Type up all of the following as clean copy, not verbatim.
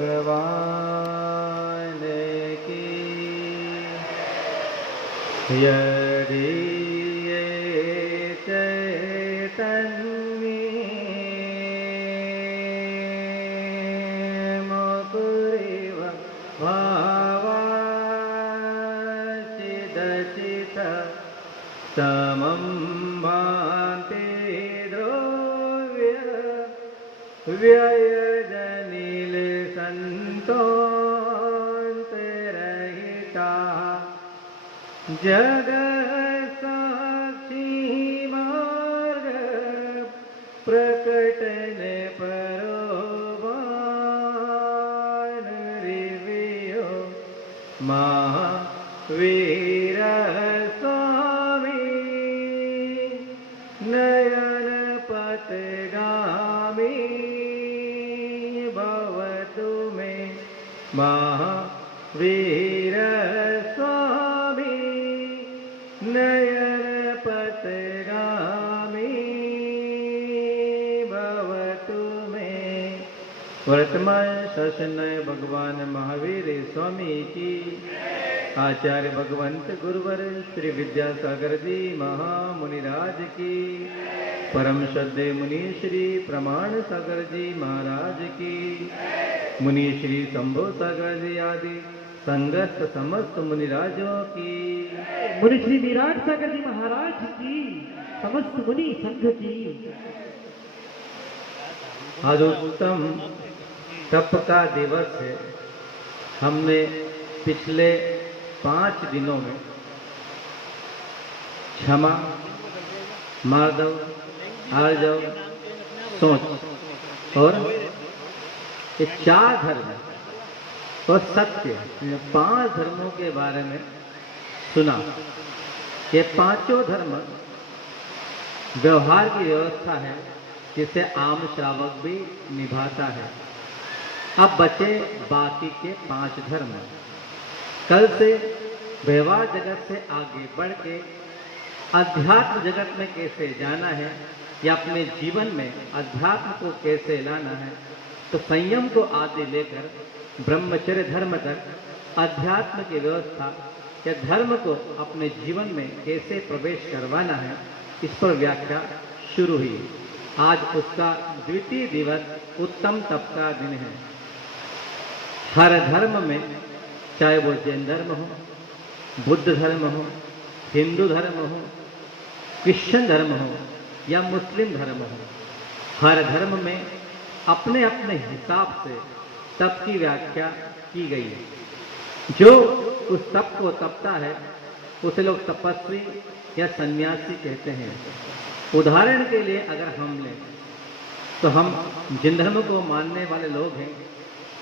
भगवान की। यदि ये चैतन्य मुकुरिव भावाचिदचित समं भान्ति द्रव्य व्ययजनिल संतोषरहिता जगत् साक्षी मार्ग प्रकटन परोबान रिवियो महावीर स्वामी नयन पथगामी भवतु मे महावीर स्वामी नयन पथगामी भवतु मे। वर्तमान शासन भगवान महावीर स्वामी की। आचार्य भगवंत गुरुवर श्री विद्यासागर जी महामुनिराज की। परम श्रद्धेय मुनि श्री प्रमाण सागर जी महाराज की। मुनि श्री शंभो सागर जी आदि संगत समस्त मुनिराजों की। मुनि श्री विराट सागर जी महाराज की, समस्त मुनि संघ की। आज उत्तम तप का दिवस है। हमने पिछले 5 दिनों में क्षमा, मार्दव, आर्जव, सोच और ये 4 धर्म और सत्य, 5 धर्मों के बारे में सुना। ये 5 धर्म व्यवहार की व्यवस्था है जिसे आम श्रावक भी निभाता है। अब बचे बाकी के 5 धर्म। कल से व्यवहार जगत से आगे बढ़ के अध्यात्म जगत में कैसे जाना है या अपने जीवन में अध्यात्म को कैसे लाना है, तो संयम को आदि लेकर ब्रह्मचर्य धर्म तक अध्यात्म की व्यवस्था या धर्म को अपने जीवन में कैसे प्रवेश करवाना है, इस पर व्याख्या शुरू हुई। आज उसका द्वितीय दिवस उत्तम तप का दिन है। हर धर्म में, चाहे वो जैन धर्म हो, बुद्ध धर्म हो, हिंदू धर्म हो, क्रिश्चियन धर्म हो या मुस्लिम धर्म हो, हर धर्म में अपने अपने हिसाब से तप की व्याख्या की गई है। जो उस तप को तपता है उसे लोग तपस्वी या सन्यासी कहते हैं। उदाहरण के लिए अगर हम लें तो हम जिन धर्म को मानने वाले लोग हैं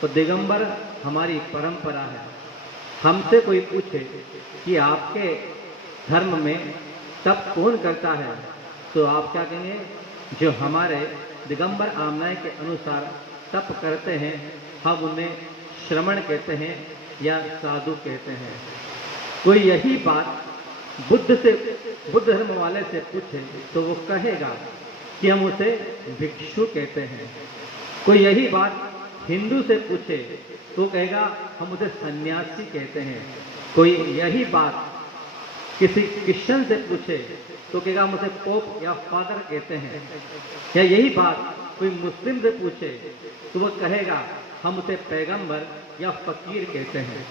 तो दिगंबर हमारी परंपरा है। हमसे कोई पूछे कि आपके धर्म में तप कौन करता है, तो आप क्या कहेंगे? जो हमारे दिगंबर आमनाय के अनुसार तप करते हैं, हम उन्हें श्रमण कहते हैं या साधु कहते हैं। कोई यही बात बुद्ध धर्म वाले से पूछे तो वो कहेगा कि हम उसे भिक्षु कहते हैं। कोई यही बात हिंदू से पूछे तो कहेगा हम उसे सन्यासी कहते हैं। कोई यही बात किसी क्रिश्चियन से पूछे तो कहेगा हम उसे पोप या फादर कहते हैं। या यही बात कोई मुस्लिम से पूछे तो वो कहेगा हम उसे पैगंबर या फकीर कहते हैं।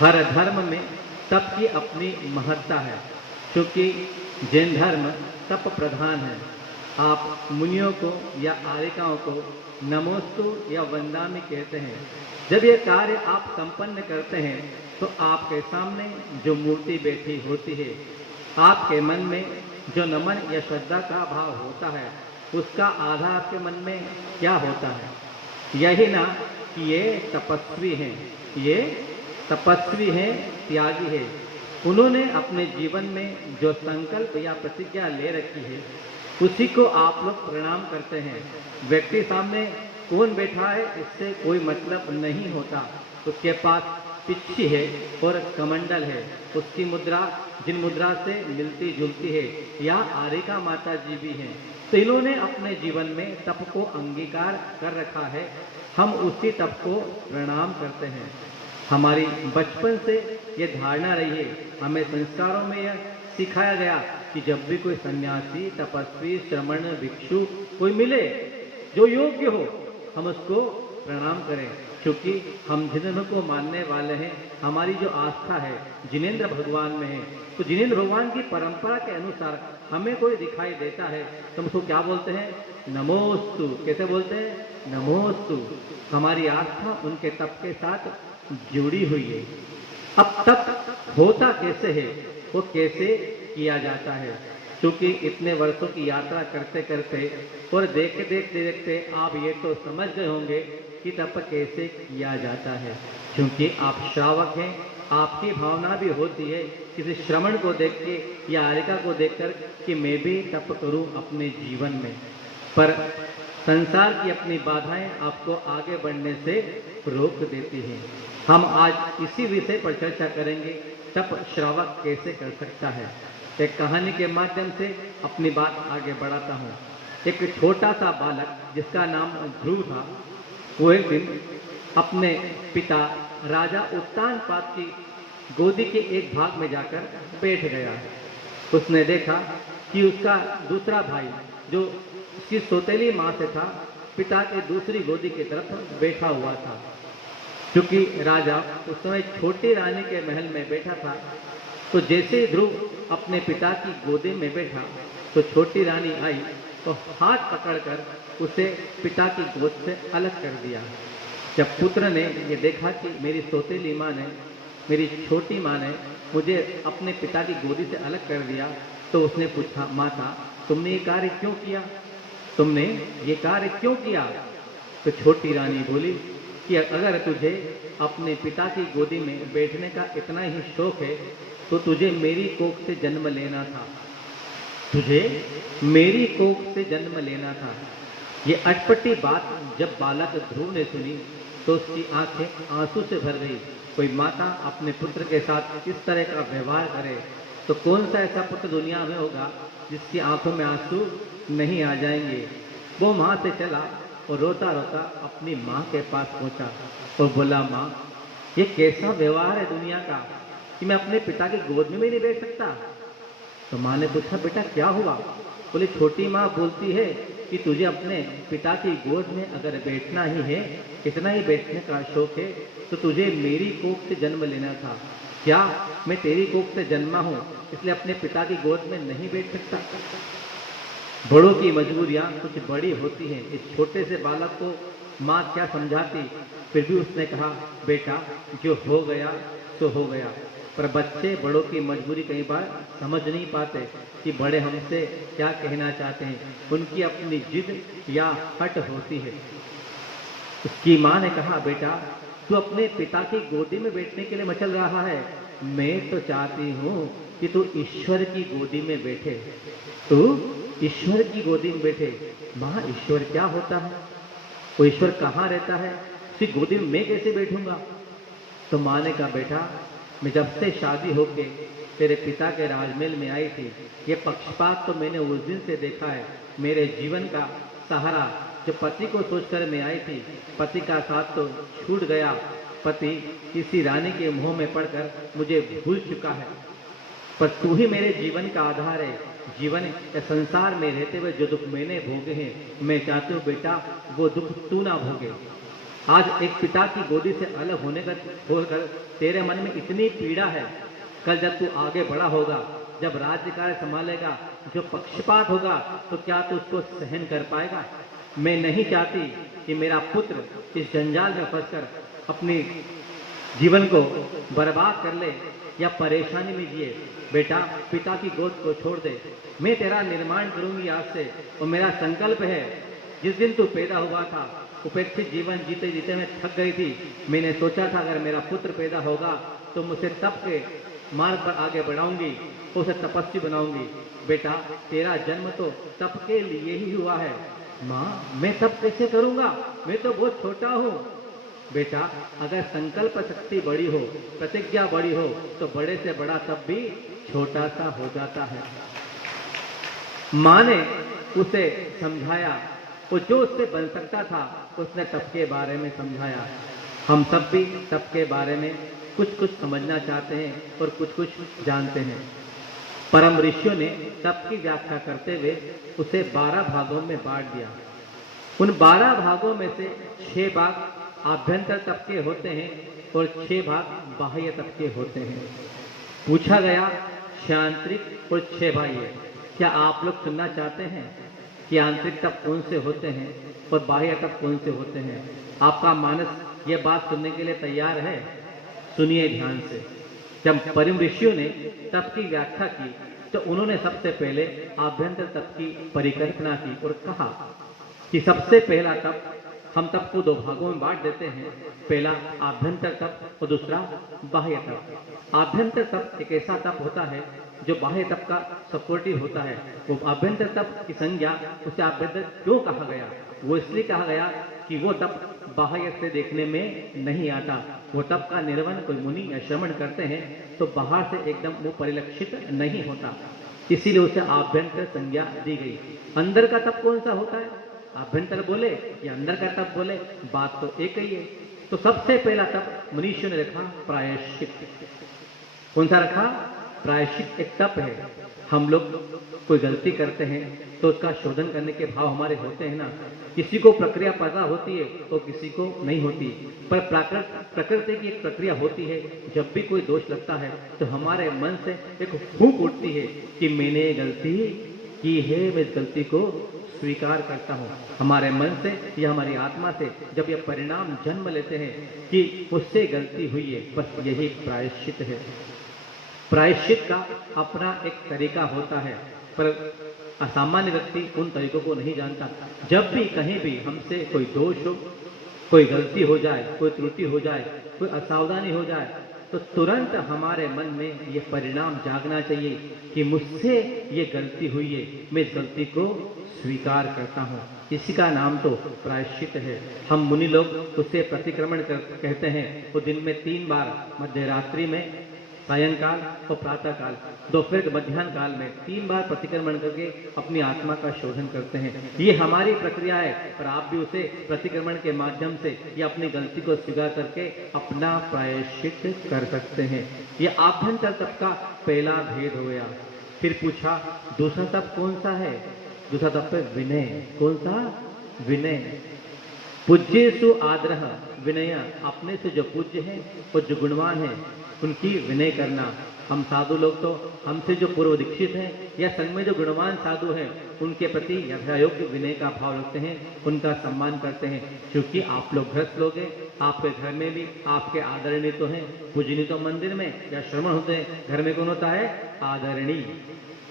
हर धर्म में तप की अपनी महत्ता है, क्योंकि जैन धर्म तप प्रधान है। आप मुनियों को या आर्यिकाओं को नमोस्तु या वंदामि कहते हैं। जब ये कार्य आप संपन्न करते हैं तो आपके सामने जो मूर्ति बैठी होती है, आपके मन में जो नमन या श्रद्धा का भाव होता है, उसका आधा आपके मन में क्या होता है? यही ना कि ये तपस्वी हैं, ये तपस्वी हैं, त्यागी है। उन्होंने अपने जीवन में जो संकल्प या प्रतिज्ञा ले रखी है उसी को आप लोग प्रणाम करते हैं। व्यक्ति सामने कौन बैठा है इससे कोई मतलब नहीं होता, उसके पास पिच्छी है और कमंडल है। उसकी मुद्रा जिन मुद्रा से मिलती जुलती है, या आरिका माता जी भी हैं। तो इन्होंने अपने जीवन में तप को अंगीकार कर रखा है। हम उसी तप को प्रणाम करते हैं। हमारी बचपन से ये धारणा रही है, हमें संस्कारों में यह सिखाया गया कि जब भी कोई सन्यासी, तपस्वी, श्रमण, भिक्षु कोई मिले जो योग्य हो, हम उसको प्रणाम करें, क्योंकि हम जिनेंद्र को मानने वाले हैं। हमारी जो आस्था है जिनेंद्र भगवान में है, तो जिनेंद्र भगवान की परंपरा के अनुसार हमें कोई दिखाई देता है तो हम उसको क्या बोलते हैं? नमोस्तु। कैसे बोलते हैं? नमोस्तु। हमारी आस्था उनके तप के साथ जुड़ी हुई है। अब तप होता कैसे है, वो कैसे किया जाता है? क्योंकि इतने वर्षों की यात्रा करते करते और देखते देखते आप ये तो समझ गए होंगे कि तप कैसे किया जाता है। क्योंकि आप श्रावक हैं, आपकी भावना भी होती है किसी श्रमण को देख के या आरिका को देखकर कि मैं भी तप करूं अपने जीवन में। पर संसार की अपनी बाधाएं आपको आगे बढ़ने से रोक देती हैं। हम आज इसी विषय पर चर्चा करेंगे, तप श्रावक कैसे कर सकता है। एक कहानी के माध्यम से अपनी बात आगे बढ़ाता हूँ। एक छोटा सा बालक जिसका नाम ध्रुव था, वो एक दिन अपने पिता राजा उत्तानपाद की गोदी के एक भाग में जाकर बैठ गया। उसने देखा कि उसका दूसरा भाई जो उसकी सौतेली माँ से था, पिता के दूसरी गोदी की तरफ बैठा हुआ था। क्योंकि राजा उस समय छोटी रानी के महल में बैठा था, तो जैसे ही ध्रुव अपने पिता की गोदी में बैठा तो छोटी रानी आई तो हाथ पकड़कर उसे पिता की गोद से अलग कर दिया। जब पुत्र ने ये देखा कि मेरी सौतेली माँ ने, मेरी छोटी माँ ने मुझे अपने पिता की गोदी से अलग कर दिया, तो उसने पूछा, माता तुमने ये कार्य क्यों किया? तुमने ये कार्य क्यों किया? तो छोटी रानी बोली कि अगर तुझे अपने पिता की गोदी में बैठने का इतना ही शौक है तो तुझे मेरी कोख से जन्म लेना था। तुझे मेरी कोख से जन्म लेना था। ये अटपटी बात जब बालक ध्रुव ने सुनी तो उसकी आंखें आंसू से भर गई। कोई माता अपने पुत्र के साथ इस तरह का व्यवहार करे तो कौन सा ऐसा पुत्र दुनिया में होगा जिसकी आंखों में आंसू नहीं आ जाएंगे। वो वहां से चला और रोता रोता अपनी माँ के पास पहुंचा और बोला, माँ ये कैसा व्यवहार है दुनिया का कि मैं अपने पिता की गोद में भी नहीं बैठ सकता। तो माँ ने पूछा, बेटा क्या हुआ? बोले, छोटी माँ बोलती है कि तुझे अपने पिता की गोद में अगर बैठना ही है, इतना ही बैठने का शौक है, तो तुझे मेरी कोख से जन्म लेना था। क्या मैं तेरी कोख से जन्मा हूँ इसलिए अपने पिता की गोद में नहीं बैठ सकता? बड़ों की मजबूरियां कुछ बड़ी होती हैं। इस छोटे से बालक को माँ क्या समझाती, फिर भी उसने कहा, बेटा जो हो गया सो हो गया। पर बच्चे बड़ों की मजबूरी कई बार समझ नहीं पाते कि बड़े हमसे क्या कहना चाहते हैं। उनकी अपनी जिद या हट होती है। उसकी माँ ने कहा, बेटा तू अपने पिता की गोदी में बैठने के लिए मचल रहा है, मैं तो चाहती हूँ कि तू ईश्वर की गोदी में बैठे। तू ईश्वर की गोदी में बैठे। माँ ईश्वर क्या होता है? वो ईश्वर कहाँ रहता है? उसकी गोदी में मैं कैसे बैठूंगा? तो माँ ने कहा, बेटा मैं जब से शादी होके तेरे पिता के राजमहल में आई थी, ये पक्षपात तो मैंने उस दिन से देखा है। मेरे जीवन का सहारा जो पति को सोचकर मैं आई थी, पति का साथ तो छूट गया। पति किसी रानी के मुंह में पड़कर मुझे भूल चुका है, पर तू ही मेरे जीवन का आधार है। जीवन या संसार में रहते हुए जो दुख मैंने भोगे हैं, मैं चाहती हूँ बेटा वो दुख तू ना भोगे। आज एक पिता की गोदी से अलग होने का होकर तेरे मन में इतनी पीड़ा है, कल जब तू आगे बड़ा होगा, जब राज्य कार्य संभालेगा, जो पक्षपात होगा, तो क्या तू उसको सहन कर पाएगा? मैं नहीं चाहती कि मेरा पुत्र इस जंजाल में फंसकर अपने जीवन को बर्बाद कर ले या परेशानी में जिए। बेटा पिता की गोद को छोड़ दे, मैं तेरा निर्माण करूंगी आज से। और मेरा संकल्प है, जिस दिन तू पैदा हुआ था उपेक्षित जीवन जीते जीते मैं थक गई थी। मैंने सोचा था अगर मेरा पुत्र पैदा होगा तो मुझे तप के मार्ग पर आगे बढ़ाऊंगी, उसे तपस्वी बनाऊंगी। बेटा तेरा जन्म तो तप के लिए ही हुआ है। माँ मैं तप कैसे करूंगा? मैं तो बहुत छोटा हूँ। बेटा अगर संकल्प शक्ति बड़ी हो, प्रतिज्ञा बड़ी हो, तो बड़े से बड़ा तप भी छोटा सा हो जाता है। माँ ने उसे समझाया, वो जो उससे बन सकता था उसने तप के बारे में समझाया। हम सब भी तप के बारे में कुछ कुछ समझना चाहते हैं और कुछ कुछ जानते हैं। परम ऋषियों ने तप की व्याख्या करते हुए उसे 12 भागों में बांट दिया। उन 12 भागों में से 6 भाग आभ्यंतर तप के होते हैं और 6 भाग बाह्य तप के होते हैं। पूछा गया आंतरिक और 6 बाह्य, क्या आप लोग सुनना चाहते हैं कि आंतरिक तप कौन से होते हैं और बाह्य तप कौन से होते हैं? आपका मानस यह बात सुनने के लिए तैयार है? सुनिए ध्यान से। जब परम ऋषियों ने तप की व्याख्या की तो उन्होंने सबसे पहले आभ्यंतर तप की परिकल्पना की और कहा कि सबसे पहला तप, हम तप को 2 भागों में बांट देते हैं, पहला आभ्यंतर तप और दूसरा बाह्य तप। आभ्यंतर तप एक ऐसा तप होता है जो बाह्य तप का सपोर्टिव होता है। वो आभ्यंतर तप की संज्ञा उसे आभ्यंतर क्यों कहा गया? वो इसलिए कहा गया कि वो तप बाह्य से देखने में नहीं आता। वो तप का निर्वहन कोई मुनि या श्रवण करते हैं तो बाहर से एकदम वो परिलक्षित नहीं होता, इसीलिए उसे आभ्यंतर संज्ञा दी गई। अंदर का तप कौन सा होता है? आभ्यंतर बोले या अंदर का तप बोले, बात तो एक ही है। तो सबसे पहला तप मनुष्य ने रखा प्रायश्चित। कौन सा रखा? प्रायश्चित एक तप है। हम लोग कोई गलती करते हैं तो उसका शोधन करने के भाव हमारे होते हैं ना। किसी को प्रक्रिया पता होती है तो किसी को नहीं होती, पर प्रकृति की एक प्रक्रिया होती है। जब भी कोई दोष लगता है तो हमारे मन से एक फूंक उठती है कि मैंने गलती की है, मैं इस गलती को स्वीकार करता हूँ। हमारे मन से या हमारी आत्मा से जब यह परिणाम जन्म लेते हैं कि मुझसे गलती हुई है, बस यही प्रायश्चित है। प्रायश्चित का अपना एक तरीका होता है, पर असामान्य व्यक्ति उन तरीकों को नहीं जानता। जब भी कहीं भी हमसे कोई दोष हो, कोई गलती हो जाए, कोई त्रुटि हो जाए, कोई असावधानी हो जाए, तो तुरंत हमारे मन में ये परिणाम जागना चाहिए कि मुझसे ये गलती हुई है, मैं इस गलती को स्वीकार करता हूँ। इसी का नाम तो प्रायश्चित है। हम मुनि लोग उसे प्रतिक्रमण कहते हैं। वो दिन में 3 बार, मध्य रात्रि में, सायंकाल और प्रातः काल, दोपहर मध्याह्न काल में 3 बार प्रतिक्रमण करके अपनी आत्मा का शोधन करते हैं। ये हमारी प्रक्रिया है, पर आप भी उसे प्रतिक्रमण के माध्यम से या अपनी गलती को स्वीकार करके अपना प्रायश्चित कर सकते हैं। ये आभ्यंतर तप का पहला भेद हो गया। फिर पूछा दूसरा तप कौन सा है? दूसरा तप है विनय। कौन सा? विनय। पूज्येषु आदरः विनय, अपने से जो पूज्य है और जो गुणवान है उनकी विनय करना। हम साधु लोग तो हमसे जो पूर्व दीक्षित हैं या संग में जो गुणवान साधु हैं उनके प्रति यथायोग्य विनय का भाव रखते हैं, उनका सम्मान करते हैं। क्योंकि आप लोग गृहस्थ लोग हैं, आपके घर में भी आपके आदरणीय तो हैं, पूजनीय तो मंदिर में या श्रवण होते हैं। घर में कौन होता है? आदरणीय।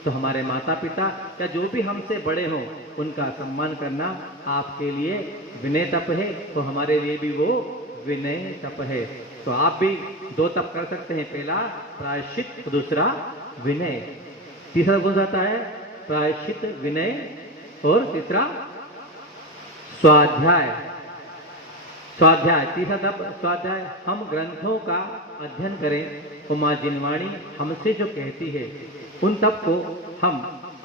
तो हमारे माता पिता या जो भी हमसे बड़े हों उनका सम्मान करना आपके लिए विनय तप है, तो हमारे लिए भी वो विनय तप है। तो आप भी 2 तप कर सकते हैं, पहला प्रायश्चित, दूसरा विनय। तीसरा कौन सा आता है? प्रायश्चित, विनय और तीसरा स्वाध्याय। स्वाध्याय, तीसरा तप स्वाध्याय। हम ग्रंथों का अध्ययन करें और माँ जिनवाणी हमसे जो कहती है उन तप को हम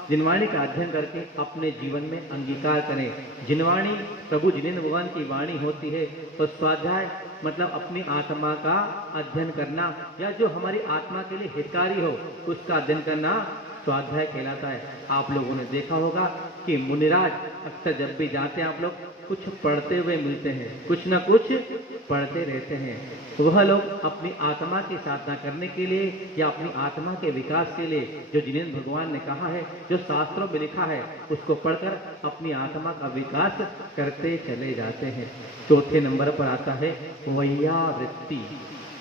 जिनवाणी का अध्ययन करके अपने जीवन में अंगीकार करें। जिनवाणी प्रभु जिनेन्द्र भगवान की वाणी होती है। तो स्वाध्याय मतलब अपनी आत्मा का अध्ययन करना, या जो हमारी आत्मा के लिए हितकारी हो उसका अध्ययन करना स्वाध्याय कहलाता है। आप लोगों ने देखा होगा कि मुनिराज अक्सर जब भी जाते हैं आप लोग कुछ पढ़ते हुए मिलते हैं, कुछ ना कुछ पढ़ते रहते हैं। तो वह लोग अपनी आत्मा की साधना करने के लिए या अपनी आत्मा के विकास के लिए जो जिनेन्द्र भगवान ने कहा है, जो शास्त्रों में लिखा है, उसको पढ़कर अपनी आत्मा का विकास करते चले जाते हैं। चौथे नंबर पर आता है वैयावृत्ति।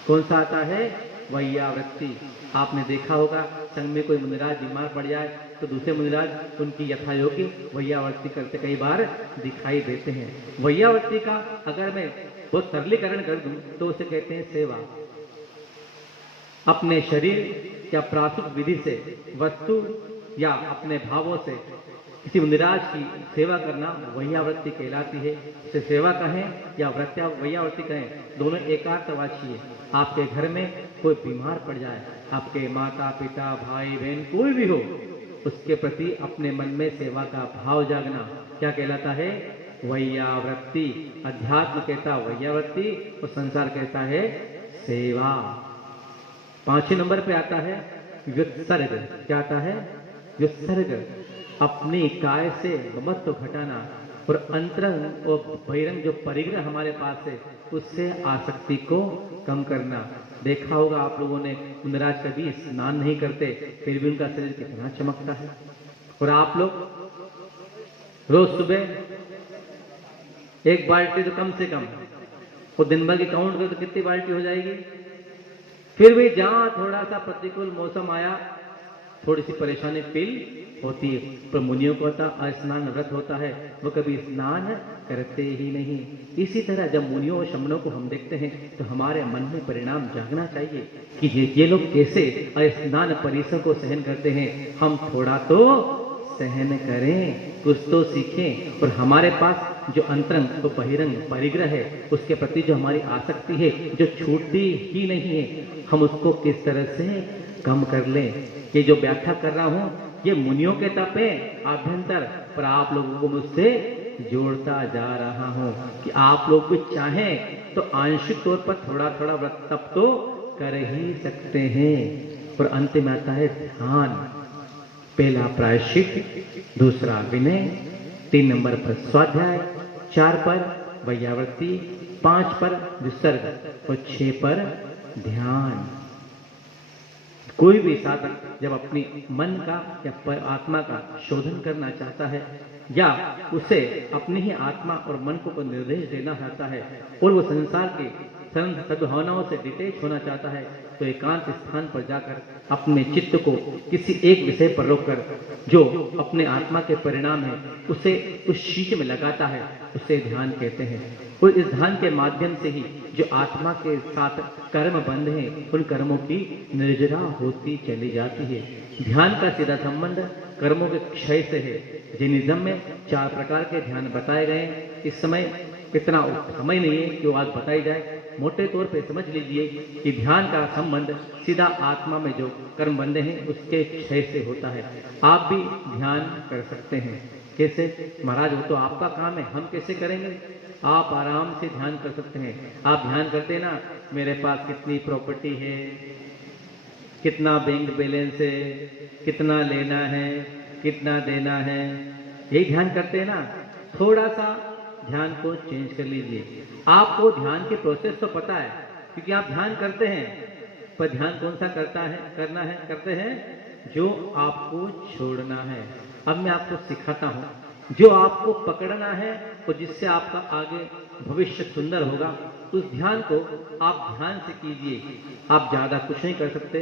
कौन सा आता है? वैयावृत्ति। आपने देखा होगा संग में कोई मुनिराज बीमार पड़ जाए तो दूसरे मुनिराज उनकी यथायोग्य वैयावृत्ति करते कई बार दिखाई देते हैं। वैयावृत्ति का अगर मैं बहुत सरलीकरण कर दूं तो उसे कहते हैं सेवा। अपने शरीर या प्राकृतिक विधि से, वस्तु या अपने भावों से किसी मुनिराज की सेवा करना वैयावृत्ति कहलाती है। उसे सेवा कहें या वैयावृत्ति कहें, दोनों एकार्थवाची है। आपके घर में कोई बीमार पड़ जाए, आपके माता पिता भाई बहन कोई भी हो, उसके प्रति अपने मन में सेवा का भाव जागना क्या कहलाता है? वैयावृत्ति। अध्यात्म कहता वैयावृत्ति और संसार कहता है सेवा। 5वें नंबर पे आता है व्युत्सर्ग। क्या आता है? व्युत्सर्ग। अपनी काय से ममत्व घटाना और अंतरंग और बहिरंग जो परिग्रह हमारे पास है उससे आसक्ति को कम करना। देखा होगा आप लोगों ने, मुनिराज कभी स्नान नहीं करते फिर भी उनका शरीर कितना चमकता है। और आप लोग रोज सुबह 1 बाल्टी तो कम से कम, वो दिन भर की काउंट करो तो कितनी बाल्टी हो जाएगी? फिर भी जहां थोड़ा सा प्रतिकूल मौसम आया, थोड़ी सी परेशानी फील होती है। पर मुनियों को होता स्नान व्रत होता है, वो कभी स्नान करते ही नहीं। इसी तरह जब मुनियों और शमनों को हम देखते हैं तो हमारे मन में परिणाम जागना चाहिए कि ये लोग कैसे स्नान परिसर को सहन करते हैं। हम थोड़ा तो सहन करें, कुछ तो सीखें। और हमारे पास जो अंतरंग और बहिरंग परिग्रह है उसके प्रति जो हमारी आसक्ति है जो छूटती ही नहीं है, हम उसको किस तरह से कम कर लें। ये जो व्याख्या कर रहा हूं ये मुनियों के तप है आभ्यंतर, पर आप लोगों को मुझसे जोड़ता जा रहा हूं कि आप लोग भी चाहें तो आंशिक तौर पर थोड़ा थोड़ा व्रत तप तो कर ही सकते हैं। और अंत में आता है ध्यान। पहला प्रायश्चित, दूसरा विनय, 3 नंबर पर स्वाध्याय, 4 पर वैयावृत्ति, 5 पर विसर्ग और 6 पर ध्यान। कोई भी साधक जब अपनी मन का या आत्मा का शोधन करना चाहता है या उसे अपनी ही आत्मा और मन को निर्देश देना चाहता है और वो संसार के सद्भावनाओं से डिटेच होना चाहता है तो एकांत स्थान पर जाकर अपने चित्त को किसी एक विषय पर रोककर जो अपने आत्मा के परिणाम है उसे उस चीज में लगाता है, उसे ध्यान कहते हैं। और इस ध्यान के माध्यम से ही जो आत्मा के साथ कर्म बंध हैं उन कर्मों की निर्जरा होती चली जाती है। ध्यान का सीधा संबंध कर्मों के क्षय से है। जैनिज्म में 4 प्रकार के ध्यान बताए गए। इस समय इतना समय नहीं है कि वो आज बताई जाए, मोटे तौर पे समझ लीजिए कि ध्यान का संबंध सीधा आत्मा में जो कर्म बंधे हैं उसके क्षय से होता है। आप भी ध्यान कर सकते हैं। कैसे? महाराज वो तो आपका काम है, हम कैसे करेंगे? आप आराम से ध्यान कर सकते हैं। आप ध्यान करते ना, मेरे पास कितनी प्रॉपर्टी है, कितना बैंक बैलेंस है, कितना लेना है, कितना देना है, यही ध्यान करते हैं ना। थोड़ा सा ध्यान को चेंज कर लीजिए। आपको ध्यान की प्रोसेस तो पता है क्योंकि आप ध्यान करते हैं, पर ध्यान कौन सा करते हैं जो आपको छोड़ना है। अब मैं आपको सिखाता हूं जो आपको पकड़ना है और जिससे आपका आगे भविष्य सुंदर होगा, उस ध्यान को आप ध्यान से कीजिए। आप ज्यादा कुछ नहीं कर सकते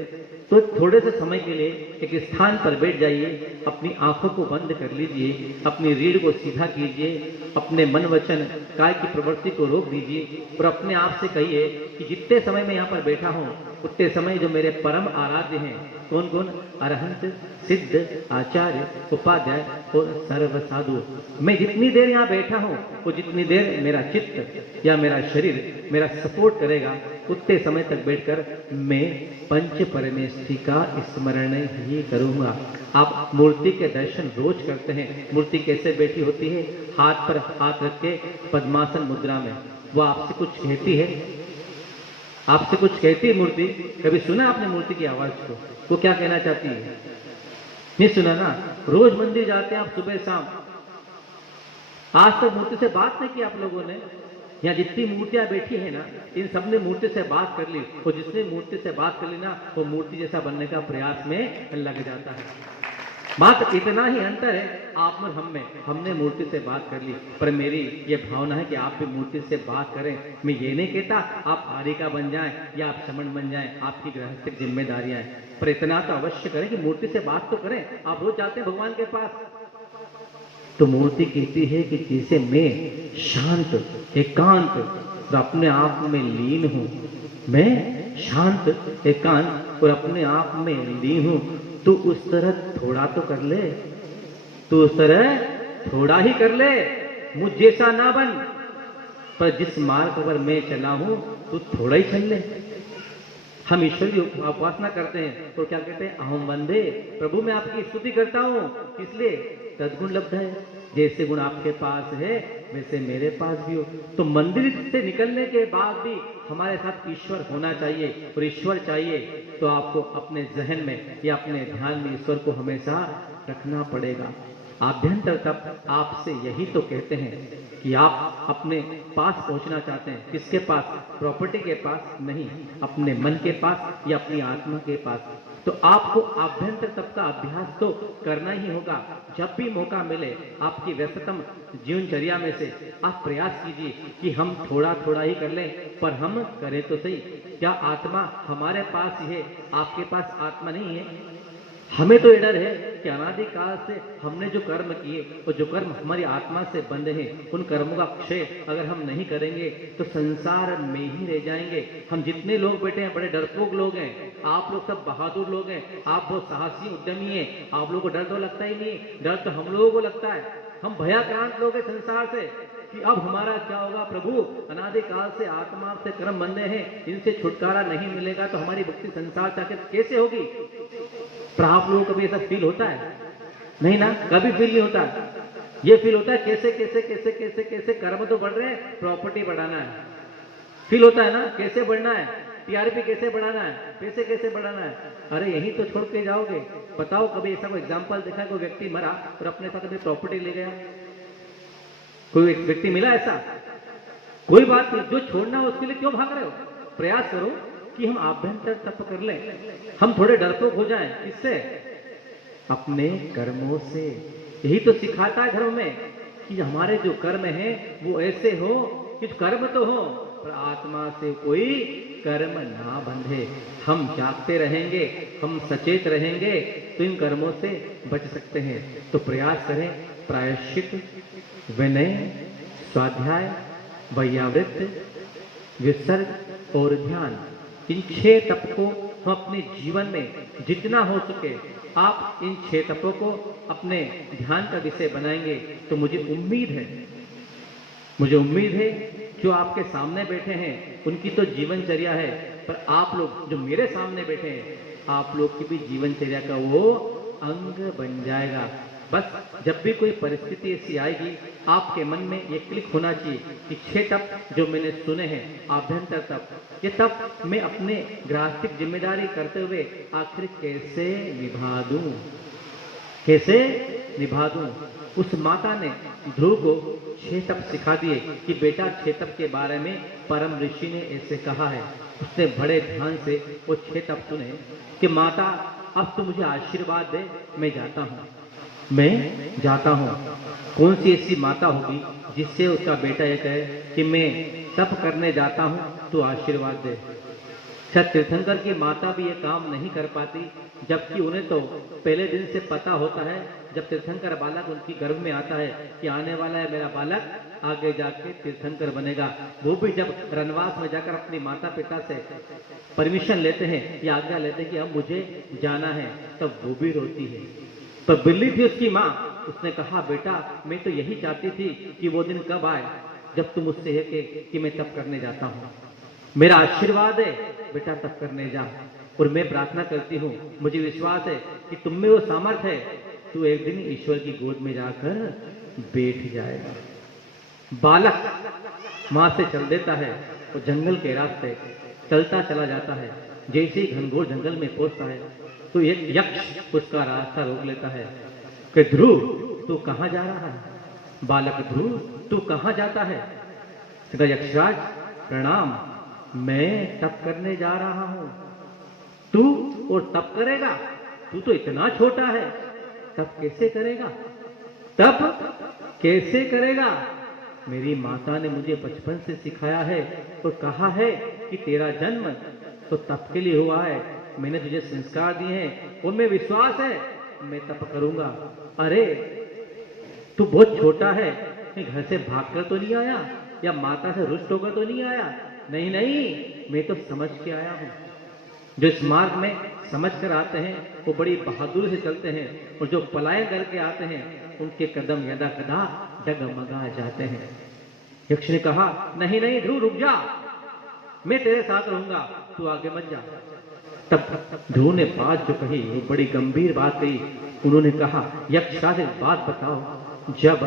तो थोड़े से समय के लिए एक स्थान पर बैठ जाइए, अपनी आंखों को बंद कर लीजिए, अपनी रीढ़ को सीधा कीजिए, अपने मन वचन काय की प्रवृत्ति को रोक दीजिए और अपने आप से कहिए कि जितने समय मैं यहाँ पर बैठा हूँ उतने समय जो मेरे परम आराध्य हैं, कौन कौन? अरहंत, सिद्ध, आचार्य, उपाध्याय और सर्व साधु, मैं जितनी देर यहाँ बैठा हूँ वो जितनी देर मेरा चित्त या मेरा शरीर मेरा सपोर्ट करेगा उतने समय तक बैठकर मैं पंच परमेष्ठी का स्मरण ही करूंगा। आप मूर्ति के दर्शन रोज करते हैं। मूर्ति कैसे बैठी होती है? हाथ पर हाथ रख के पद्मासन मुद्रा में। वो आपसे कुछ कहती है? आपसे कुछ कहती है मूर्ति? कभी सुना आपने मूर्ति की आवाज को? वो क्या कहना चाहती है? नहीं सुना ना। रोज मंदिर जाते हैं आप सुबह शाम, आज तक मूर्ति से बात नहीं की आप लोगों ने। यहाँ जितनी मूर्तियां बैठी है ना, इन सब ने मूर्ति से बात कर ली और जिसने मूर्ति से बात कर ली ना वो मूर्ति जैसा बनने का प्रयास में लग जाता है। मात्र इतना ही अंतर है आप और हम में। हमने मूर्ति से बात कर ली, पर मेरी ये भावना है कि आप भी मूर्ति से बात करें। मैं ये नहीं कहता आप आरिका बन जाएं या आप शमन बन जाएं, आपकी गृहस्थिक जिम्मेदारियां हैं, पर इतना तो अवश्य करें कि मूर्ति से बात तो करें। आप रोज जाते हैं भगवान के पास तो मूर्ति कहती है कि जैसे मैं शांत एकांत और अपने आप में लीन हूं, मैं शांत एकांत और अपने आप में लीन हूं, तो उस तरह थोड़ा तो कर ले। तू उस तरह थोड़ा ही कर ले, मुझ जैसा ना बन, पर जिस मार्ग पर मैं चला हूं तू थोड़ा ही चल ले। हम ईश्वर की उपासना करते हैं तो क्या कहते हैं, अहम वंदे, प्रभु मैं आपकी स्तुति करता हूं, इसलिए तदगुण लब्ध है, जैसे गुण आपके पास है वैसे मेरे पास भी हो। तो मंदिर से निकलने के बाद भी हमारे साथ ईश्वर होना चाहिए, और ईश्वर चाहिए तो आपको अपने जहन में या अपने ध्यान में ईश्वर को हमेशा रखना पड़ेगा। आभ्यंतर तप आपसे यही तो कहते हैं कि आप अपने पास पहुंचना चाहते हैं, किसके पास, प्रॉपर्टी के पास नहीं, अपने मन के पास या अपनी आत्मा के पास। तो आपको आभ्यंतर तप का अभ्यास तो करना ही होगा। जब भी मौका मिले आपकी व्यस्ततम जीवनचर्या में से आप प्रयास कीजिए कि हम थोड़ा थोड़ा ही कर लें, पर हम करें तो सही। क्या आत्मा हमारे पास ही है, आपके पास आत्मा नहीं है? हमें तो ये डर है कि अनादि काल से हमने जो कर्म किए और जो कर्म हमारी आत्मा से बंधे हैं, उन कर्मों का क्षय अगर हम नहीं करेंगे तो संसार में ही रह जाएंगे। हम जितने लोग बैठे हैं बड़े डरपोक लोग हैं, आप लोग सब बहादुर लोग हैं, आप बहुत साहसी उद्यमी हैं, आप लोगों को डर तो लगता ही नहीं, डर तो हम लोगों को लगता है। हम भयाक्रांत लोग हैं संसार से कि अब हमारा क्या होगा प्रभु, अनादि काल से आत्मा से कर्म बंधे हैं, इनसे छुटकारा नहीं मिलेगा तो हमारी भक्ति संसार चाहे कैसे होगी? पर आप लोगों को कभी ऐसा फील होता है? नहीं ना, कभी फील नहीं होता। ये फील होता है कैसे कैसे कैसे कैसे कैसे कर्म तो बढ़ रहे हैं, प्रॉपर्टी बढ़ाना है। फील होता है ना, कैसे बढ़ना है, टीआरपी कैसे बढ़ाना है, पैसे कैसे बढ़ाना है। अरे यही तो छोड़ के जाओगे? बताओ कभी ऐसा कोई एग्जाम्पल देखा, कोई व्यक्ति मरा और अपने साथ अपनी प्रॉपर्टी ले गया? कोई व्यक्ति मिला ऐसा? कोई बात नहीं, जो छोड़ना हो उसके लिए क्यों भाग रहे हो? प्रयास करो कि हम आभ्यंतर तप कर लें, हम थोड़े डरपोक हो जाएं। इससे अपने कर्मों से। यही तो सिखाता है धर्म में कि हमारे जो कर्म हैं वो ऐसे हो कि कर्म तो हो पर आत्मा से कोई कर्म ना बंधे। हम जागते रहेंगे, हम सचेत रहेंगे तो इन कर्मों से बच सकते हैं। तो प्रयास करें, प्रायश्चित, विनय, स्वाध्याय, वैयावृत्त, विसर्ग और ध्यान, इन 6 तप को हम अपने जीवन में जितना हो सके आप इन 6 तपों को अपने ध्यान का विषय बनाएंगे तो मुझे उम्मीद है जो आपके सामने बैठे हैं उनकी तो जीवनचर्या है, पर आप लोग जो मेरे सामने बैठे हैं आप लोग की भी जीवनचर्या का वो अंग बन जाएगा। बस जब भी कोई परिस्थिति ऐसी आएगी आपके मन में ये क्लिक होना चाहिए कि 6 तप जो मैंने सुने हैं, आभ्यंतर तप, ये तप मैं अपने गृहस्थिक जिम्मेदारी करते हुए आखिर कैसे निभा दूं। उस माता ने ध्रुव को 6 तप सिखा दिए कि बेटा 6 तप के बारे में परम ऋषि ने ऐसे कहा है। उसने बड़े ध्यान से वो 6 तप सुने कि माता अब तो मुझे आशीर्वाद दे, मैं जाता हूँ। कौन सी ऐसी माता होगी जिससे उसका बेटा ये कहे कि मैं तप करने जाता हूँ तो आशीर्वाद दे। शायद तीर्थंकर की माता भी ये काम नहीं कर पाती, जबकि उन्हें तो पहले दिन से पता होता है जब तीर्थंकर बालक उनकी गर्भ में आता है कि आने वाला है मेरा बालक, आगे जाके तीर्थंकर बनेगा। वो भी जब रनवास में जाकर अपनी माता पिता से परमिशन लेते हैं या आज्ञा लेते हैं कि अब मुझे जाना है, तब वो भी रोती है। पर बिल्ली थी उसकी माँ, उसने कहा बेटा मैं तो यही चाहती थी कि वो दिन कब आए जब तुम मुझसे है कि मैं तप करने जाता हूँ, मेरा आशीर्वाद है बेटा तप करने जा। और मैं प्रार्थना करती हूँ, मुझे विश्वास है कि तुम में वो सामर्थ्य है, तू एक दिन ईश्वर की गोद में जाकर बैठ जाएगा। बालक माँ से चल देता है और जंगल के रास्ते चलता चला जाता है। जैसे ही घनघोर जंगल में पहुंचता है तो एक यक्ष उसका रास्ता रोक लेता है कि ध्रुव तू कहाँ जा रहा है? बालक ध्रुव तू कहाँ जाता है? यक्षराज प्रणाम, मैं तप करने जा रहा हूँ। तू और तप करेगा? तू तो इतना छोटा है, तप कैसे करेगा? तप कैसे करेगा? मेरी माता ने मुझे बचपन से सिखाया है और कहा है कि तेरा जन्म तो तप के लिए हुआ है। मैंने तुझे संस्कार दिए हैं और मैं विश्वास है मैं तप करूंगा। अरे तू बहुत छोटा है, घर से भागकर तो नहीं आया या माता से रुष्ट होकर तो नहीं आया? नहीं नहीं, मैं तो समझ के आया हूँ। जो इस मार्ग में समझ कर आते हैं वो बड़ी बहादुरी से चलते हैं और जो पलायन करके आते हैं उनके कदम यदा कदा डगमगा जाते हैं। यक्ष ने कहा, नहीं नहीं ध्रुव रुक जा, मैं तेरे साथ रहूंगा, तू आगे मत जा। तब ध्रुव ने बात जो कही वो बड़ी गंभीर बात कही। उन्होंने कहा, यक्षराज एक बात बताओ, जब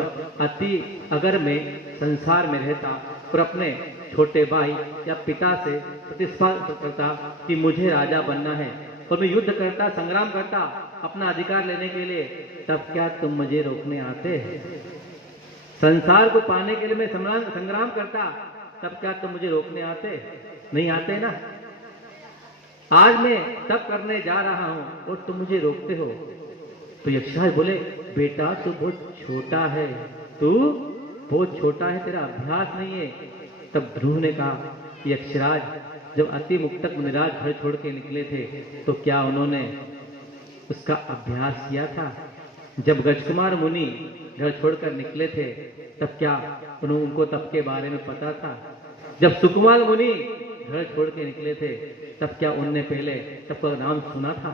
अगर मैं संसार में रहता और अपने छोटे भाई या पिता से प्रतिस्पर्धा करता कि मुझे राजा बनना है और मैं युद्ध करता, संग्राम करता अपना अधिकार लेने के लिए, तब क्या तुम मुझे रोकने आते? संसार को पाने के लिए मैं संग्राम करता, तब क्या तुम मुझे रोकने आते? नहीं आते ना। आज मैं तब करने जा रहा हूं और तुम मुझे रोकते हो। तो यक्षराज बोले, बेटा तू बहुत छोटा है, तू बहुत छोटा है, तेरा अभ्यास नहीं है। तब ध्रुव ने कहा, यक्षराज जब अति मुक्तक मुनिराज घर छोड़ के निकले थे तो क्या उन्होंने उसका अभ्यास किया था? जब गजकुमार मुनि घर छोड़कर निकले थे तब क्या उनको तप के बारे में पता था? जब सुकुमार मुनि घर छोड़ के निकले थे तब क्या उनने पहले तप का नाम सुना था?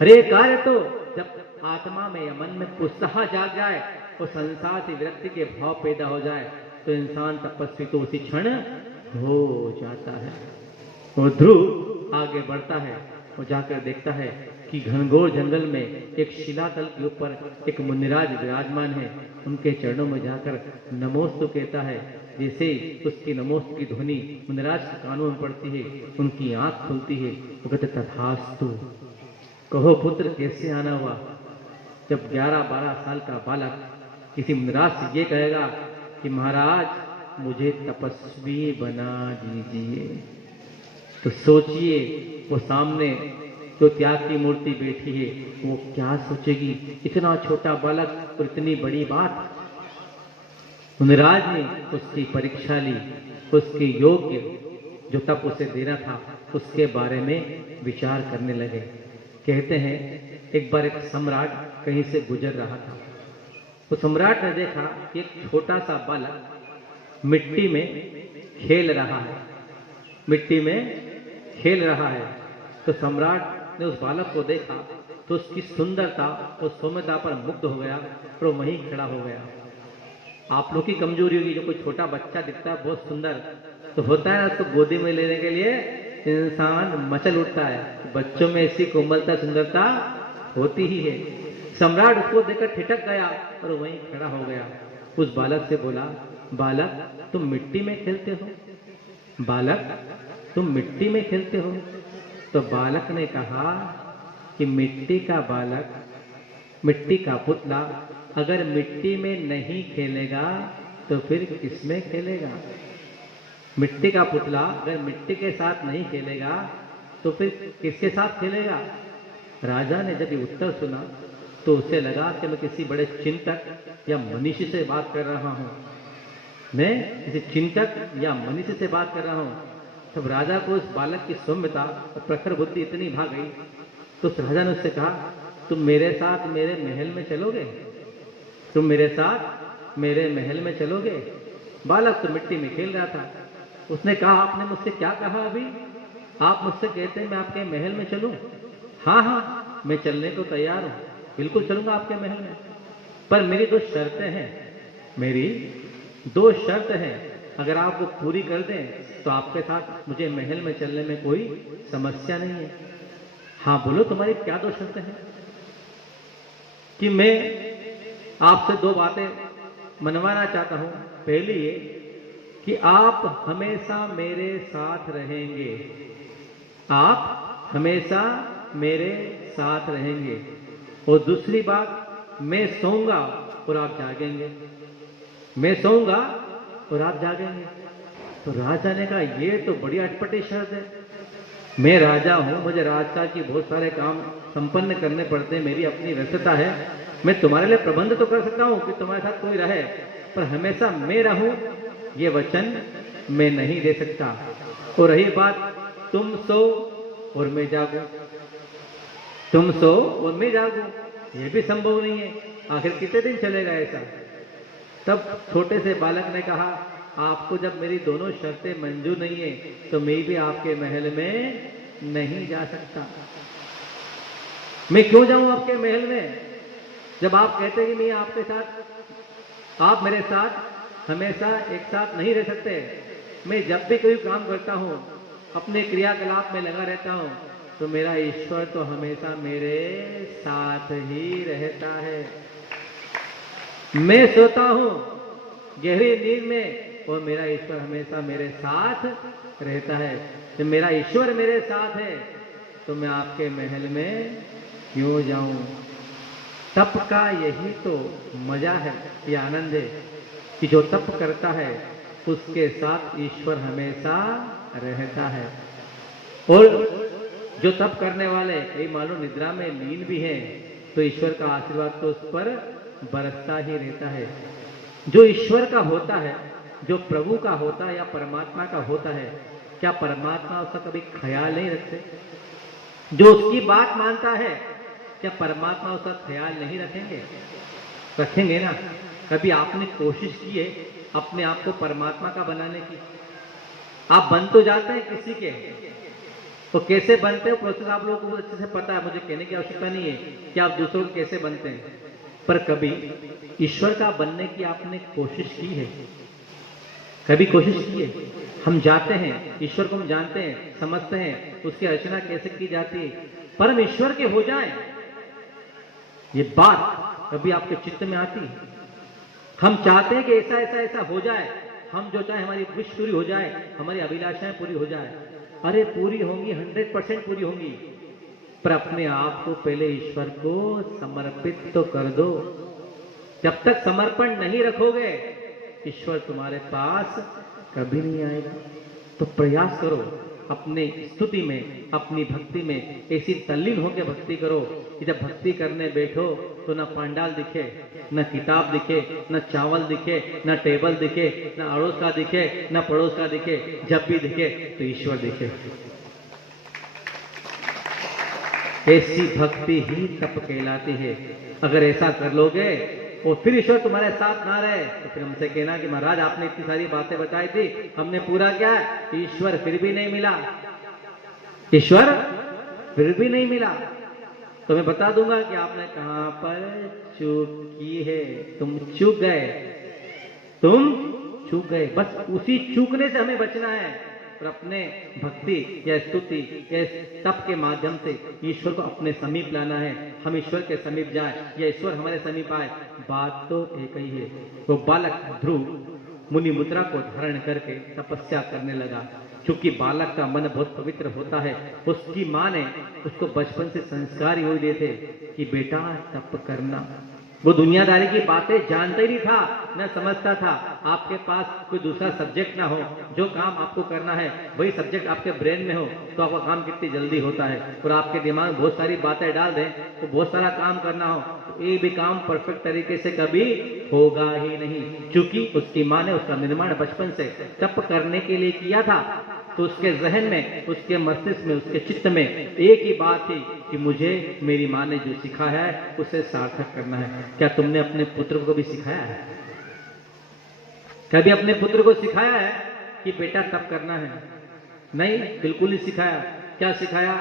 अरे कार्य तो जब आत्मा में या मन में उत्साह जाग जाए और संसार से विरक्ति के भाव पैदा हो जाए तो इंसान तपस्वी तो उसी क्षण हो जाता है। और ध्रुव आगे बढ़ता है और जाकर देखता है कि घनघोर जंगल में एक शिलातल के ऊपर एक मुनिराज विराजमान है। उनके चरणों में जाकर नमोस्तु कहता है। जैसे ही उसकी नमोस्तु की ध्वनि मुनिराज के कानों में पड़ती है, उनकी आंख खुलती है। वो कहते, तथास्तु, कहो पुत्र कैसे आना हुआ? जब 11-12 साल का बालक किसी मुनिराज से ये कहेगा कि महाराज मुझे तपस्वी बना दीजिए, तो सोचिए वो सामने जो त्याग की मूर्ति बैठी है वो क्या सोचेगी? इतना छोटा बालक और इतनी बड़ी बात। मुनिराज ने उसकी परीक्षा ली, उसके योग्य जो तप उसे देना था उसके बारे में विचार करने लगे। कहते हैं एक बार एक सम्राट कहीं से गुजर रहा था। वो सम्राट ने देखा कि एक छोटा सा बालक मिट्टी में खेल रहा है, मिट्टी में खेल रहा है। तो सम्राट ने उस बालक को देखा तो उसकी सुंदरता और सौम्यता पर मुग्ध हो गया और वहीं खड़ा हो गया। आप लोग की कमजोरी होगी, जो कोई छोटा बच्चा दिखता है बहुत सुंदर तो होता है ना, उसको गोदी में लेने के लिए इंसान मचल उठता है। बच्चों में ऐसी कोमलता सुंदरता होती ही है। सम्राट उसको देखकर ठिठक गया और वहीं खड़ा हो गया। उस बालक से बोला, बालक तुम मिट्टी में खेलते हो? बालक तुम मिट्टी में खेलते हो? तो बालक ने कहा कि मिट्टी का बालक, मिट्टी का पुतला अगर मिट्टी में नहीं खेलेगा तो फिर किसमें खेलेगा? मिट्टी का पुतला अगर मिट्टी के साथ नहीं खेलेगा तो फिर किसके साथ खेलेगा? राजा ने जब ये उत्तर सुना तो उसे लगा कि मैं किसी बड़े चिंतक या मनीषी से बात कर रहा हूं, मैं किसी चिंतक या मनीषी से बात कर रहा हूं। तब राजा को उस बालक की सौम्यता और प्रखर बुद्धि इतनी भाग गई तो उस राजा ने उससे कहा, तुम मेरे साथ मेरे महल में चलोगे? तुम मेरे साथ मेरे महल में चलोगे? बालक तो मिट्टी में खेल रहा था। उसने कहा, आपने मुझसे क्या कहा अभी? आप मुझसे कहते हैं मैं आपके महल में चलूं? हाँ हाँ मैं चलने को तैयार हूं, बिल्कुल चलूंगा आपके महल में, पर मेरी 2 शर्तें हैं। मेरी 2 शर्त हैं, अगर आप वो पूरी कर दें तो आपके साथ मुझे महल में चलने में कोई समस्या नहीं है। हाँ बोलो, तुम्हारी क्या 2 शर्तें हैं? कि मैं आपसे 2 बातें मनवाना चाहता हूं। पहली ये कि आप हमेशा मेरे साथ रहेंगे, आप हमेशा मेरे साथ रहेंगे। और दूसरी बात, मैं सोऊंगा और आप जागेंगे, मैं सोऊंगा और आप जागेंगे। तो राजा ने कहा, ये तो बड़ी अटपटी शर्त है। मैं राजा हूं, मुझे राजकाज की बहुत सारे काम संपन्न करने पड़ते हैं, मेरी अपनी व्यस्तता है। मैं तुम्हारे लिए प्रबंध तो कर सकता हूं कि तुम्हारे साथ कोई रहे, पर हमेशा मैं रहूं ये वचन मैं नहीं दे सकता। और रही बात तुम सो और मैं जागूं, तुम सो और मैं जागूं, ये भी संभव नहीं है। आखिर कितने दिन चलेगा ऐसा? तब छोटे से बालक ने कहा, आपको जब मेरी दोनों शर्तें मंजूर नहीं है तो मैं भी आपके महल में नहीं जा सकता। मैं क्यों जाऊं आपके महल में? जब आप कहते हैं कि मैं आपके साथ, आप मेरे साथ हमेशा एक साथ नहीं रह सकते, मैं जब भी कोई काम करता हूँ, अपने क्रियाकलाप में लगा रहता हूँ, तो मेरा ईश्वर तो हमेशा मेरे साथ ही रहता है। मैं सोता हूँ गहरी नींद में और मेरा ईश्वर हमेशा मेरे साथ रहता है। जब मेरा ईश्वर मेरे साथ है तो मैं आपके महल में क्यों जाऊं? तप का यही तो मजा है, ये आनंद है कि जो तप करता है उसके साथ ईश्वर हमेशा रहता है। और जो तप करने वाले कई मालूम निद्रा में लीन भी है तो ईश्वर का आशीर्वाद तो उस पर बरसता ही रहता है। जो ईश्वर का होता है, जो प्रभु का होता है या परमात्मा का होता है, क्या परमात्मा उसका कभी ख्याल नहीं रखते? जो उसकी बात मानता है, क्या परमात्मा उसका ख्याल नहीं रखेंगे? रखेंगे ना। कभी आपने कोशिश की है अपने आप को परमात्मा का बनाने की? आप बन तो जाते हैं किसी के, तो कैसे बनते हो प्रोसेस आप लोगों को अच्छे से पता है, मुझे कहने की आवश्यकता नहीं है कि आप दूसरों को कैसे बनते हैं। पर कभी ईश्वर का बनने की आपने कोशिश की है? कभी कोशिश की है? हम जाते हैं, ईश्वर को हम जानते हैं, समझते हैं, उसकी अर्चना कैसे की जाती है, परम ईश्वर के हो जाए, ये बात कभी आपके चित्त में आती है? हम चाहते हैं कि ऐसा ऐसा ऐसा हो जाए, हम जो चाहे हमारी विश पूरी हो जाए, हमारी अभिलाषाएं पूरी हो जाए। अरे पूरी होंगी, 100% पूरी होंगी, पर अपने आप को पहले ईश्वर को समर्पित तो कर दो। जब तक समर्पण नहीं रखोगे ईश्वर तुम्हारे पास कभी नहीं आएगा। तो प्रयास करो अपने स्तुति में, अपनी भक्ति में ऐसी तल्लीन होकर भक्ति करो कि जब भक्ति करने बैठो तो ना पंडाल दिखे, न किताब दिखे, न चावल दिखे, न टेबल दिखे, न अड़ोस का दिखे, न पड़ोस का दिखे, जब भी दिखे तो ईश्वर दिखे। ऐसी भक्ति ही तप कहलाती है। अगर ऐसा कर लोगे और फिर ईश्वर तुम्हारे साथ ना रहे तो फिर हमसे कहना कि महाराज आपने इतनी सारी बातें बताई थी, हमने पूरा किया, ईश्वर फिर भी नहीं मिला, ईश्वर फिर भी नहीं मिला। तो मैं बता दूंगा कि आपने कहां पर चूक की है। तुम चूक गए, तुम चूक गए। बस उसी चूकने से हमें बचना है और अपने भक्ति या स्तुति या तप के माध्यम से ईश्वर को अपने समीप लाना है। हम ईश्वर के समीप जाए या ईश्वर हमारे समीप आए, बात तो एक ही है। वो बालक ध्रुव मुनि मुद्रा को धारण करके तपस्या करने लगा। क्योंकि बालक का मन बहुत पवित्र होता है, उसकी माँ ने उसको बचपन से संस्कार ही दिए थे कि बेटा तप करना। वो दुनियादारी की बातें जानता ही नहीं था, न समझता था। आपके पास कोई दूसरा सब्जेक्ट ना हो, जो काम आपको करना है वही सब्जेक्ट आपके ब्रेन में हो, तो आपका काम कितनी जल्दी होता है। और आपके दिमाग में बहुत सारी बातें डाल दें तो बहुत सारा काम करना हो तो एक भी काम परफेक्ट तरीके से कभी होगा ही नहीं। क्योंकि उसकी माँ ने उसका निर्माण बचपन से तप करने के लिए किया था, तो उसके जहन में, उसके मस्तिष्क में, उसके चित्त में एक ही बात थी कि मुझे मेरी माँ ने जो सिखाया है उसे सार्थक करना है। क्या तुमने अपने पुत्र को भी सिखाया है? कभी अपने पुत्र को सिखाया है कि बेटा तप करना है? नहीं, बिल्कुल नहीं सिखाया। क्या सिखाया?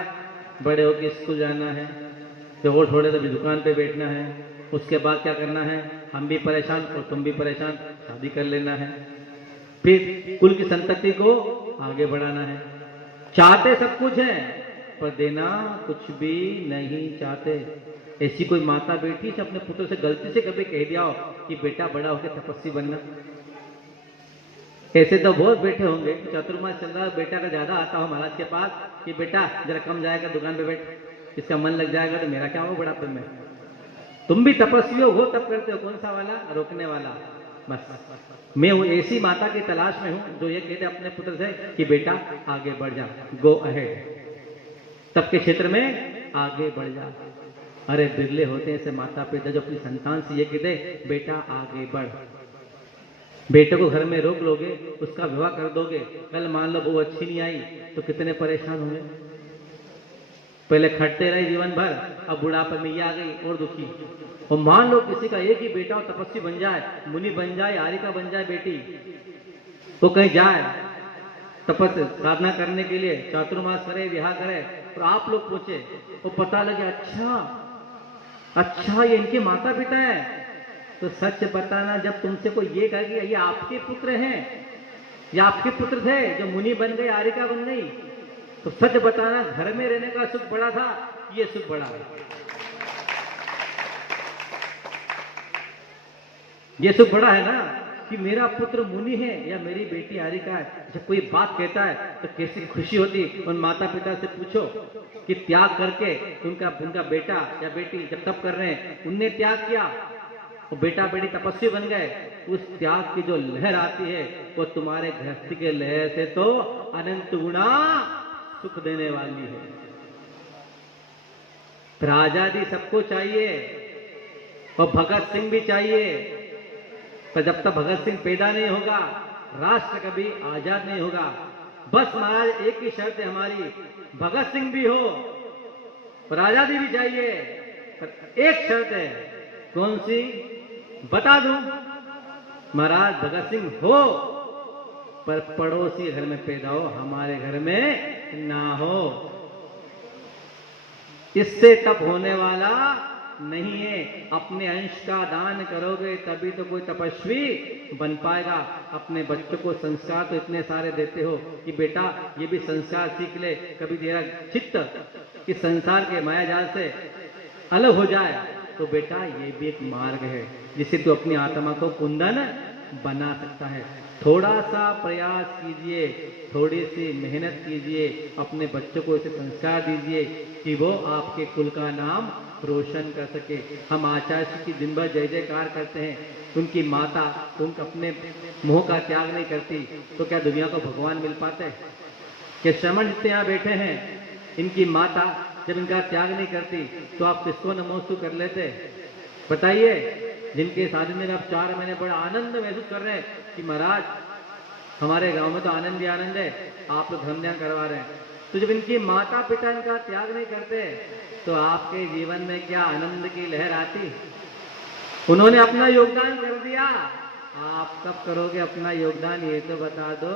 बड़े होकर स्कूल जाना है, जब वो थोड़े तभी दुकान पे बैठना है, उसके बाद क्या करना है, हम भी परेशान और तुम भी परेशान, शादी कर लेना है, फिर कुल की संतति को आगे बढ़ाना है। चाहते सब कुछ है पर देना कुछ भी नहीं चाहते। ऐसी कोई माता बेटी से अपने पुत्र से गलती से कभी कह दिया हो कि बेटा बड़ा होकर तपस्वी बनना? ऐसे तो बहुत बैठे होंगे, चतुर्मास चल रहा, बेटा का ज्यादा आता हो महाराज के पास कि बेटा जरा कम जाएगा दुकान पे बैठ, इसका मन लग जाएगा तो मेरा क्या हो बुढ़ापे में। तुम भी तपस्वी हो, तप करते हो, कौन सा वाला? रोकने वाला। बस मैं वो ऐसी माता की तलाश में हूं जो ये कहते अपने पुत्र से कि बेटा आगे बढ़ जा, गो अहेड, तप के क्षेत्र में आगे बढ़ जा। अरे बिरले होते हैं ऐसे माता पिता जो अपनी संतान से ये कहते बेटा आगे बढ़। बेटे को घर में रोक लोगे, उसका विवाह कर दोगे, कल मान लो वो अच्छी नहीं आई तो कितने परेशान होंगे। पहले खटते रहे जीवन भर, अब बुढ़ापे में ये आ गई और दुखी। और मान लो किसी का एक ही बेटा और तपस्वी बन जाए, मुनि बन जाए, आरिका बन जाए बेटी, तो कहीं जाए तपस्या साधना करने के लिए, चातुर्मास करे, विवाह करे, और आप लोग पूछे और पता लगे अच्छा अच्छा ये इनके माता पिता है, तो सच बताना, जब तुमसे कोई ये कहे कि ये आपके पुत्र हैं, ये आपके पुत्र थे जो मुनि बन गए, आरिका बन गई, तो सच बताना घर में रहने का सुख बड़ा था, ये सुख बड़ा है? ये सुख बड़ा है ना कि मेरा पुत्र मुनि है या मेरी बेटी हारिका है। जब कोई बात कहता है तो कैसी खुशी होती। उन माता पिता से पूछो कि त्याग करके उनका बेटा या बेटी जब तप कर रहे हैं, उनने त्याग किया, वो बेटा बेटी तपस्वी बन गए, उस त्याग की जो लहर आती है वो तुम्हारे गृहस्थी के लहर से तो अनंत गुणा सुख देने वाली है। फिर आजादी सबको चाहिए और भगत सिंह भी चाहिए, पर जब तक भगत सिंह पैदा नहीं होगा राष्ट्र कभी आजाद नहीं होगा। बस महाराज एक ही शर्त है हमारी, भगत सिंह भी हो और आजादी भी चाहिए, पर एक शर्त है। कौन सी? बता दूं महाराज, भगत सिंह हो पर पड़ोसी घर में पैदा हो, हमारे घर में ना हो। इससे तप होने वाला नहीं है। अपने अंश का दान करोगे तभी तो कोई तपस्वी बन पाएगा। अपने बच्चों को संस्कार तो इतने सारे देते हो कि बेटा ये भी संस्कार सीख ले, कभी तेरा चित्त इस संसार के माया जाल से अलग हो जाए तो बेटा ये भी एक मार्ग है जिससे तू अपनी आत्मा को कुंदन बना सकता है। थोड़ा सा प्रयास कीजिए, थोड़ी सी मेहनत कीजिए, अपने बच्चों को ऐसे संस्कार दीजिए कि वो आपके कुल का नाम रोशन कर सके। हम आचार्य जी की दिन भर जय जयकार करते हैं, उनकी माता उनका अपने मोह का त्याग नहीं करती, तो क्या दुनिया को भगवान मिल पाते? कि श्रमण जितने यहाँ बैठे हैं, इनकी माता जब इनका त्याग नहीं करती तो आप किसको नमोस्तु कर लेते? बताइए। जिनके साधन में आप 4 महीने बड़ा आनंद महसूस कर रहे हैं कि महाराज हमारे गांव में तो आनंद ही आनंद है, आप लोग धर्म ध्यान करवा रहे हैं, तो जब इनकी माता पिता इनका त्याग नहीं करते तो आपके जीवन में क्या आनंद की लहर आती? उन्होंने अपना योगदान कर दिया, आप कब करोगे अपना योगदान ये तो बता दो।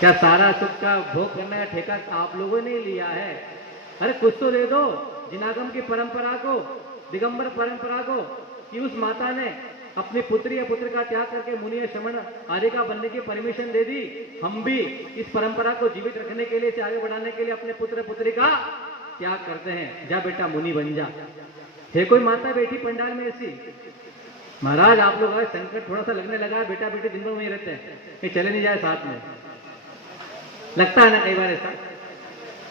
क्या सारा सुख का भोग करने का ठेका आप लोगों ने लिया है? अरे कुछ तो दे दो जिनागम की परंपरा को, दिगंबर परंपरा को, कि उस माता ने अपनी पुत्री या पुत्र का त्याग करके मुनि श्रमण आर्यिका बनने की परमिशन दे दी। हम भी इस परंपरा को जीवित रखने के लिए, इसे आगे बढ़ाने के लिए अपने पुत्र पुत्री का त्याग करते हैं। जा बेटा मुनि बन जा। है कोई माता बैठी पंडाल में ऐसी? महाराज आप लोग संकट थोड़ा सा लगने लगा, बेटा बेटी दिन भर वहीं रहते हैं, ये चले नहीं जाए साथ में, लगता है ना कई बार ऐसा।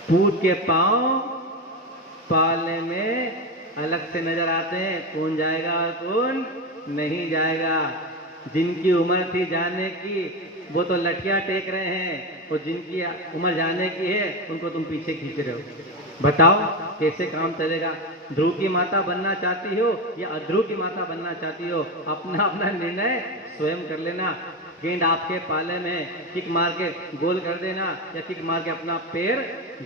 पूत के पांव पालने में अलग से नजर आते हैं, कौन जाएगा और कौन नहीं जाएगा। जिनकी उम्र थी जाने की वो तो लठियां टेक रहे हैं, और जिनकी उम्र जाने की है उनको तुम पीछे खींच रहे हो। बताओ कैसे काम चलेगा? ध्रुव की माता बनना चाहती हो या अध्रुव की माता बनना चाहती हो? अपना अपना निर्णय स्वयं कर लेना। गेंद आपके पाले में, किक मार के गोल कर देना या किक मार के अपना पैर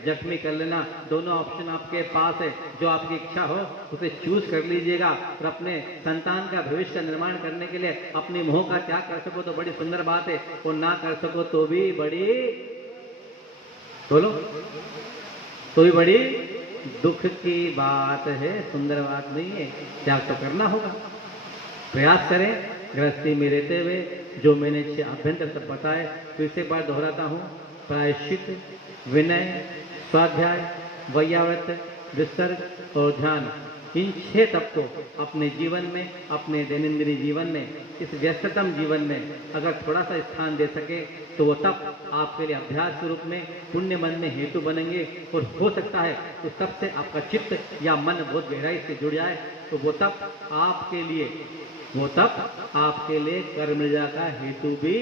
जख्मी कर लेना, दोनों ऑप्शन आपके पास है। जो आपकी इच्छा हो उसे चूज कर लीजिएगा। और अपने संतान का भविष्य का निर्माण करने के लिए अपनी मोह का त्याग कर सको तो बड़ी सुंदर बात है, और ना कर सको तो भी बड़ी, बोलो, तो भी बड़ी दुख की बात है, सुंदर बात नहीं है। त्याग तो करना होगा। प्रयास करें गृहस्थी में रहते हुए, जो मैंने 6 अभ्यंतर तक बताए फिर से बार दोहराता हूँ। प्रायश्चित, विनय, स्वाध्याय, वैयाव्रत, विसर्ग और ध्यान, इन 6 तप को अपने जीवन में, अपने दैनंदिन जीवन में, इस व्यस्ततम जीवन में अगर थोड़ा सा स्थान दे सके तो वो तप आपके लिए अभ्यास के रूप में पुण्य मन में हेतु बनेंगे। और हो सकता है उस तप से आपका चित्त या मन बहुत गहराई से जुड़ जाए तो वो तप आपके लिए, वो तप आपके लिए कर्मजा का हेतु भी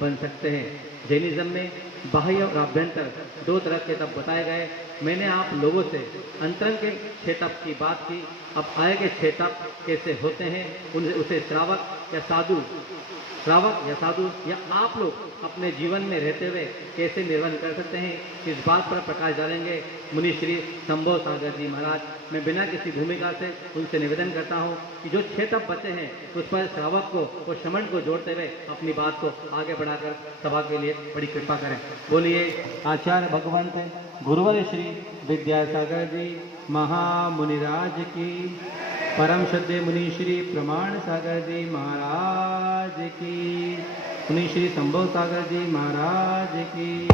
बन सकते हैं। जैनिज्म में बाह्य और आभ्यंतर 2 तरह के तप बताए गए। मैंने आप लोगों से अंतरंग के 6 तप की बात की। अब आए के 6 तप कैसे होते हैं, उसे श्रावक या साधु या आप लोग अपने जीवन में रहते हुए कैसे निर्वहन कर सकते हैं, इस बात पर प्रकाश डालेंगे मुनि श्री संभव सागर जी महाराज। मैं बिना किसी भूमिका से उनसे निवेदन करता हूँ कि जो 6 तप बचे हैं उस पर श्रावक को और श्रमण को जोड़ते हुए अपनी बात को आगे बढ़ाकर सभा के लिए बड़ी कृपा करें। बोलिए आचार्य भगवंत गुरुवर श्री विद्यासागर जी महामुनिराज की, परम श्रद्धेय मुनि श्री प्रमाण सागर जी महाराज की, मुनि श्री संभव सागर जी महाराज की।